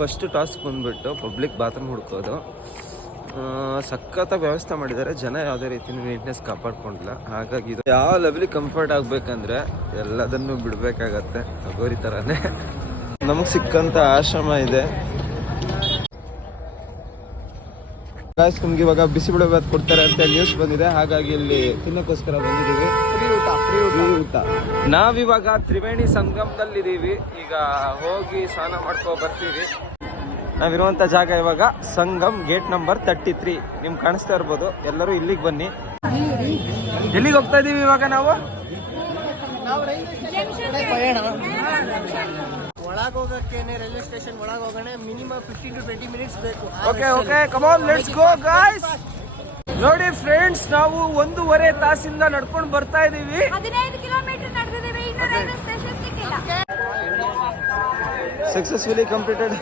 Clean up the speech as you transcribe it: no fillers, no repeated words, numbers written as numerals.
First task ಬಂದ್ಬಿಟ್ಟು public bathroom ಹುಡ್ಕೋದು. ಸಖತ್ತ ವ್ಯವಸ್ಥೆ ಮಾಡಿದ್ದಾರೆ, ಜನ ಯಾವುದೇ ರೀತಿ ನೀಟ್ನೆಸ್ ಕಾಪಾಡ್ಕೊಂಡಿಲ್ಲ. ಹಾಗಾಗಿ ಇದು ಯಾವ ಲೆವೆಲಿಗೆ ಕಂಫರ್ಟ್ ಆಗಬೇಕಂದ್ರೆ ಎಲ್ಲದನ್ನು ಬಿಡಬೇಕಾಗತ್ತೆ, ಅಗೋರಿ ಥರನೇ. ನಮಗೆ ಸಿಕ್ಕಂಥ ಆಶ್ರಮ ಇದೆ. ನಿಮ್ಗೆ ಇವಾಗ ಬಿಸಿಬೇಳೆ ಬಾತ್ ಕೊಡ್ತಾರೆ ಅಂತ ನ್ಯೂಸ್ ಬಂದಿದೆ, ಹಾಗಾಗಿ ಇಲ್ಲಿ ತಿನ್ನೋಕ್ಕೋಸ್ಕರ ಬಂದಿದ್ದೀವಿ. ಫ್ರೀ ಊಟ. ನಾವಿವಾಗ ತ್ರಿವೇಣಿ ಸಂಗಮದಲ್ಲಿದ್ದೀವಿ. ಈಗ ಹೋಗಿ ಸ್ನಾನ ಮಾಡ್ಕೊ ಬರ್ತೀವಿ. ನಾವಿರುವಂಥ ಜಾಗ ಇವಾಗ ಸಂಗಮ್ ಗೇಟ್ ನಂಬರ್ 33. ನಿಮ್ಗೆ ಕಾಣಿಸ್ತಾ ಇರ್ಬೋದು. ಎಲ್ಲರೂ ಇಲ್ಲಿಗೆ ಬನ್ನಿ. ಎಲ್ಲಿಗೆ ಹೋಗ್ತಾ ಇದೀವಿ ಇವಾಗ ನಾವು? ಒಳಗೋಗಕ್ಕೇನೆ ರೈಲ್ವೆ ಸ್ಟೇಷನ್ ಒಳಗೆ ಹೋಗೋಣ. ಮಿನಿಮಮ್ 15 to 20 ಮಿನಿಟ್ಸ್ ಬೇಕು. Okay come on, let's go guys. ನೋಡಿ ಫ್ರೆಂಡ್ಸ್, ನಾವು 1.5 ತಾಸಿಂದ ನಡ್ಕೊಂಡು ಬರ್ತಾ ಇದೀವಿ. 15 ಕಿಲೋಮೀಟರ್ ನಡೆದಿದ್ದೀವಿ, ಇನ್ನು ರೈಲ್ವೆ ಸ್ಟೇಷನ್ ಸಿಕ್ಕಿಲ್ಲ. Successfully completed.